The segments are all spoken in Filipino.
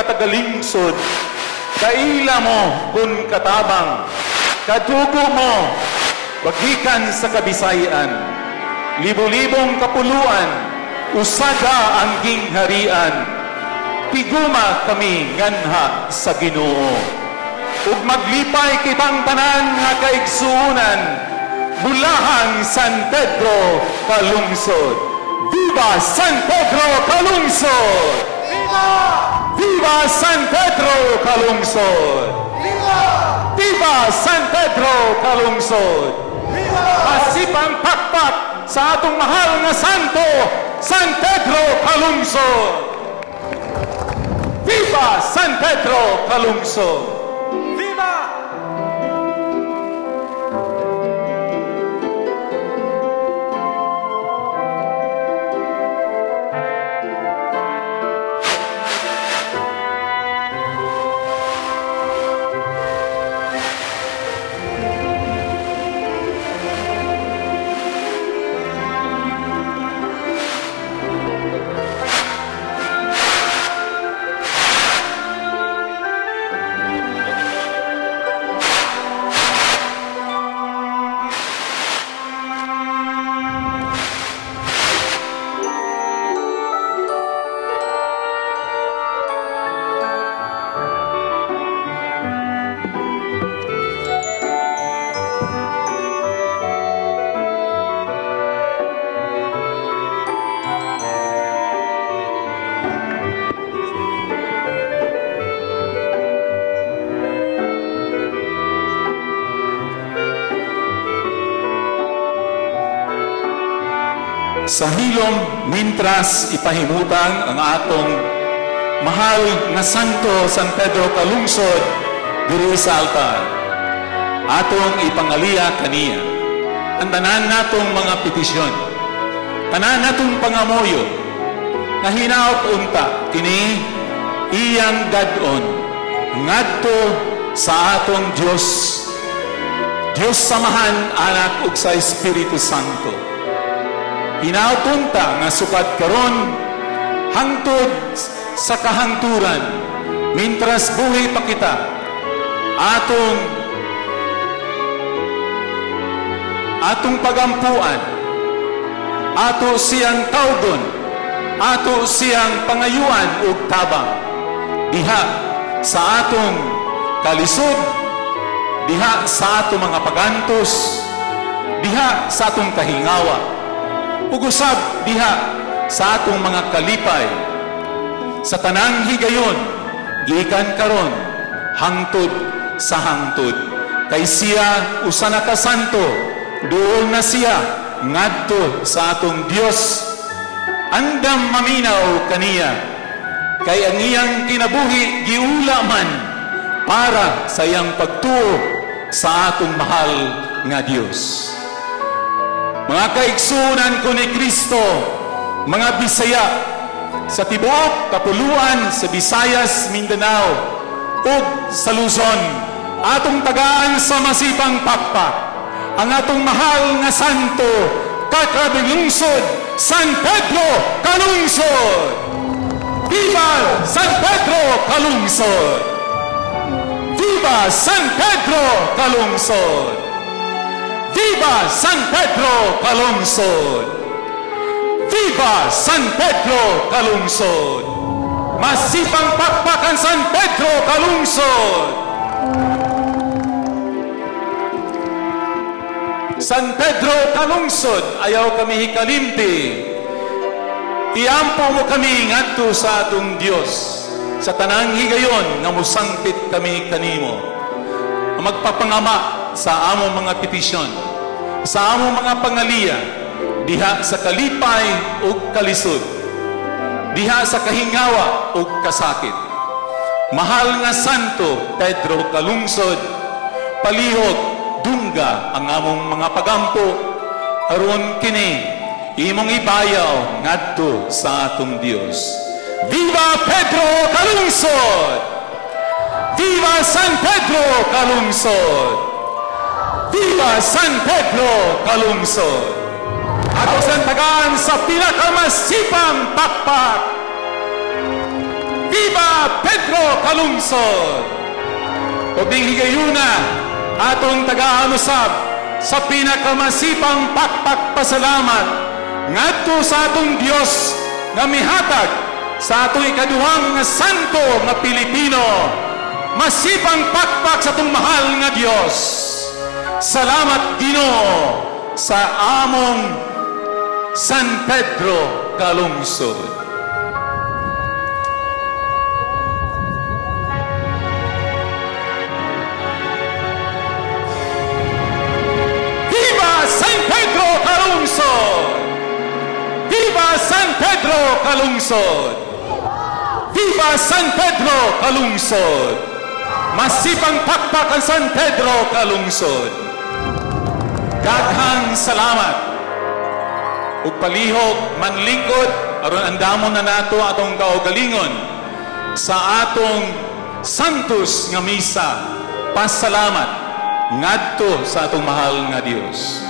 katagalingsod, kaila mo kun katabang, katugo mo, bagikan sa Kabisayan, libo-libong kapuluan, usada ang gingharian, piguma kami nganha sa Ginoo. Ug maglipay kitang tanan nga kaigsuunan, bulahang San Pedro kalungsod. Viva San Pedro kalungsod! Viva! Viva San Pedro kalungsod! Viva! Viva San Pedro kalungsod! Viva! Masipang pakpak sa atong mahal nga santo, San Pedro kalungsod! Viva San Pedro kalungsod! Viva! Sa hilom, mintras ipahimutan ang atong mahal na santo San Pedro kalungsod diri sa altar. Atong ipangaliya kaniya ang tanan natong mga petisyon, tanan natong pangamoyo, na hinaot unta kini iyang dadon ngadto sa atong Dios, Dios Samahan, Anak ug sa Espiritu Santo. Hinautunta nga sukat karon hangtod sa kahangturan, mintras buhi pa kita, atong pagampuan, ato siyang tawgon, ato siyang pangayuan ug tabang, diha sa atong kalisod, diha sa atong mga pagantos, diha sa atong kahingawa, ug-usab diha sa atong mga kalipay, sa tanang higayon, gikan karon hangtod sa hangtod. Kay siya usa na ka santo, duol na siya ngadto sa atong Dios. Andam maminaw kaniya, kay ang iyang kinabuhi giula man para sa iyang pagtuo sa atong mahal nga Dios. Mga kaigsunan ko ni Kristo, mga Bisaya, sa tibuok kapuluan sa Visayas, Mindanao, ug sa Luzon, atong tagaan sa masipang pakpak, ang atong mahal nga santo, kakalungsod, San Pedro kalungsod! Viva San Pedro kalungsod! Viva San Pedro kalungsod! Viva San Pedro kalungsod! Viva San Pedro kalungsod! Masipang pakpakan San Pedro kalungsod! San Pedro kalungsod, ayaw kami hikalimti. Iampo mo kami ngadto sa atong Dios, sa tanang higayon nga musangpit kami kanimo. Magpapangama sa among mga petisyon, sa among mga pangaliya, diha sa kalipay ug kalisod, diha sa kahingawa ug kasakit. Mahal nga santo Pedro kalungsod, palihog dungga ang among mga pagampo, aron kini imong ibayaw ngadto sa atong Dios. Viva Pedro kalungsod! Viva San Pedro kalungsod! Viva San Pedro kalungsod! Ako santagan sa pinakamasipang pakpak! Viva Pedro kalungsod. O ding higayuna, atong taga-anusab sa pinakamasipang pakpakpasalamat ngadto sa atong Dios nga mihatag sa atong ikaduhang nga santo nga Pilipino. Masipang pakpak sa atong mahal nga Dios. Salamat Ginoo sa among San Pedro kalungsod. Viva San Pedro kalungsod! Viva San Pedro kalungsod! Masipang pakpak ang San Pedro kalungsod. Daghang salamat. Ug palihog manlingkod aron andamon na nato atong kaugalingon sa atong santos nga misa. Pasalamat ngadto sa atong mahal nga Dios.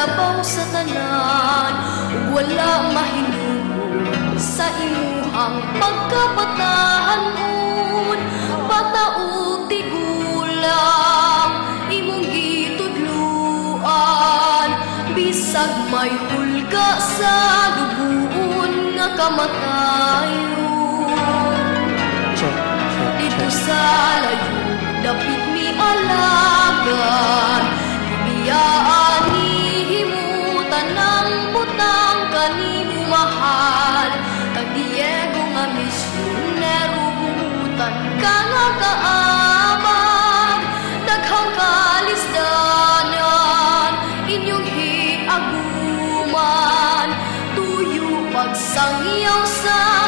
labaw sa tanan, wala mahinungod sa imuhang pagkabatahanon. Bataog tigulang imong gitudluan, bisag may hulga sa duguon nga kamatayon. Dito sa layo dapit mi alagan, hibiyaan himutan ng butang kanimo mahal. Kag Diego nga misyonero buhutan ka nga kaamag, daghang kalisdanan inyong hiaguman, tuyo pagsangyaw sa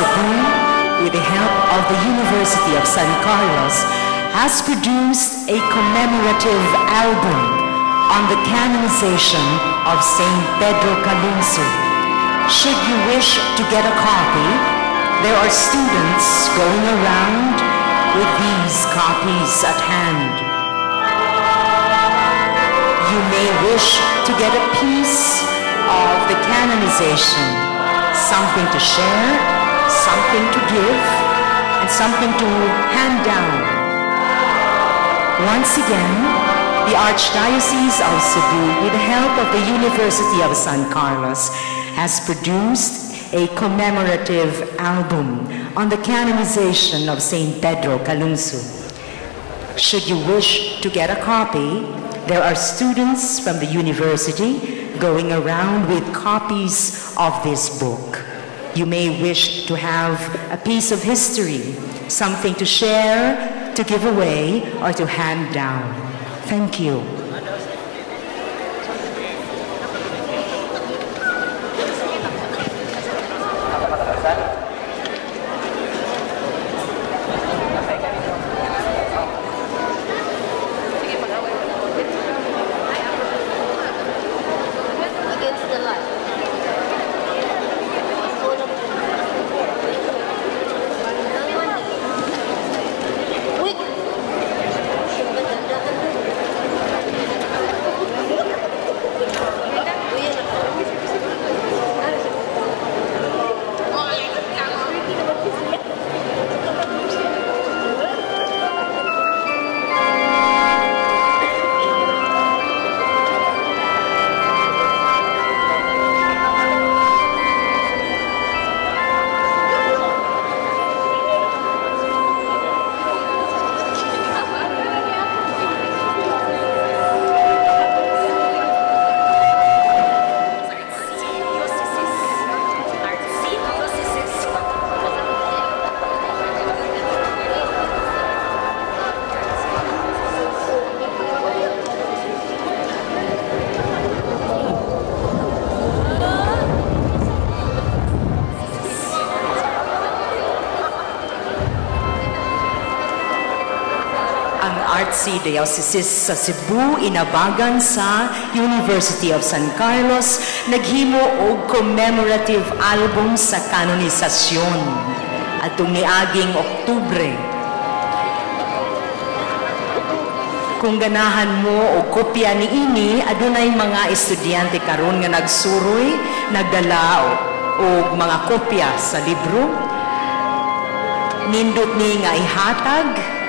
Cebu, with the help of the University of San Carlos, has produced a commemorative album on the canonization of Saint Pedro Calungsod. Should you wish to get a copy, there are students going around with these copies at hand. You may wish to get a piece of the canonization, something to share, something to give, and something to hand down. Once again, the Archdiocese of Cebu, with the help of the University of San Carlos, has produced a commemorative album on the canonization of Saint Pedro Calungsod. Should you wish to get a copy, there are students from the university going around with copies of this book. You may wish to have a piece of history, something to share, to give away, or to hand down. Thank you. Archdiocese sa Cebu inabagan sa University of San Carlos naghimo og commemorative album sa kanonisasyon atong niaging Oktubre. Kung ganahan mo og kopya niini, adunay mga estudyante karon nga nagsuroy, nagdala og mga kopya sa libro. Nindot ni nga ihatag,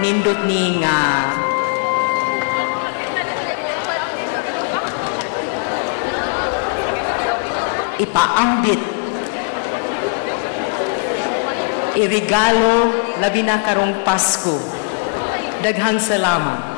nindot ni nga ipaambit, irigalo labi na karong Pasko. Daghang salamat.